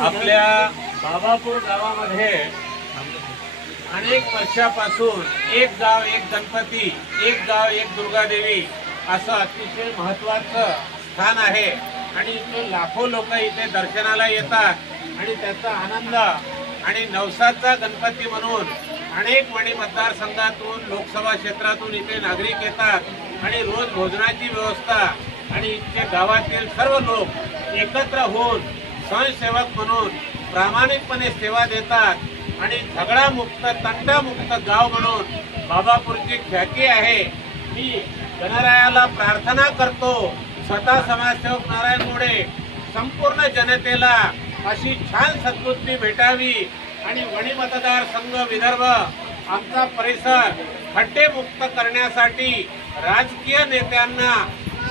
आपल्या बाबापूर गावामध्ये अनेक वर्षापासून एक गाव एक गणपती, एक गाव एक दुर्गादेवी असं अतिशय महत्त्वाचं स्थान आहे आणि इथे लाखो लोक इथे दर्शनाला येतात आणि त्याचा आनंद आणि नवसाचा गणपती म्हणून अनेक वणी मतदारसंघातून लोकसभा क्षेत्रातून इथे नागरिक येतात आणि रोज भोजनाची व्यवस्था आणि इथच्या गावातील सर्व लोक एकत्र होऊन स्वयंसेवक म्हणून प्रामाणिकपणे सेवा देतात आणि झगडामुक्त तंटामुक्त गाव म्हणून बाबापूरची ख्याती आहे। मी गणरायाला प्रार्थना करतो, स्वतः समाजसेवक नारायण मोडे संपूर्ण जनतेला अशी छान सद्बुद्धी भेटावी आणि वणी मतदारसंघ विदर्भ आमचा परिसर खड्डेमुक्त करण्यासाठी राजकीय नेत्यांना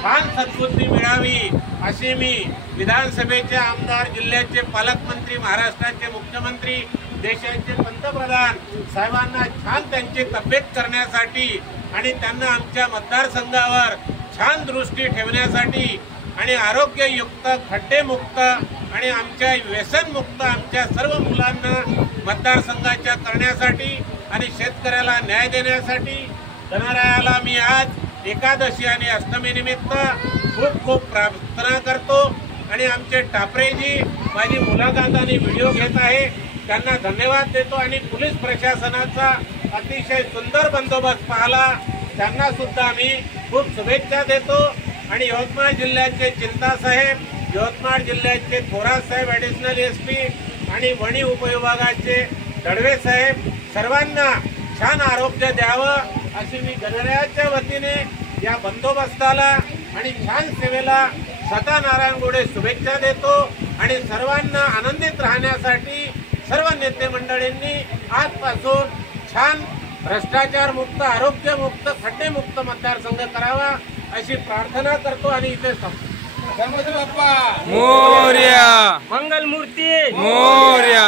छान सद्बुद्धी मिळावी अशी मी विधानसभेचे आमदार, जिल्ह्याचे पालकमंत्री, महाराष्ट्राचे मुख्यमंत्री, देशाचे पंतप्रधान साहेबांना छान त्यांची तब्येत करण्यासाठी आणि त्यांना आमच्या मतदारसंघावर छान दृष्टी ठेवण्यासाठी आणि आरोग्ययुक्त, खड्डेमुक्त आणि आमच्या व्यसनमुक्त आमच्या सर्व मुलांना मतदारसंघाच्या करण्यासाठी आणि शेतकऱ्याला न्याय देण्यासाठी गणरायाला मी आज एकादशी आणि अष्टमी निमित्त खूप खूप प्रार्थना करतो आणि आमचे टापरेजी माझी मुलाखत आणि व्हिडिओ घेत आहे त्यांना धन्यवाद देतो आणि पोलीस प्रशासनाचा अतिशय सुंदर बंदोबस्त पाहला त्यांना सुद्धा आम्ही खूप शुभेच्छा देतो आणि यवतमाळ जिल्ह्याचे चिंतासाहेब, यवतमाळ जिल्ह्याचे थोरात साहेब ॲडिशनल एसपी आणि वणी उपविभागाचे दडवे साहेब सर्वांना छान आरोग्य द्यावं अशी मी गणरायाच्या वतीने या बंदोबस्ताला आणि छान सेवेला स्वतः नारायण मोडे शुभेच्छा देतो आणि सर्वांना आनंदित राहण्यासाठी सर्व नेते मंडळींनी आजपासून छान भ्रष्टाचार मुक्त, आरोग्य मुक्त, खड्डे मुक्त मतदारसंघ करावा अशी प्रार्थना करतो आणि इथे गणपती बाप्पा मोरया, मंगल मूर्ती मोरया।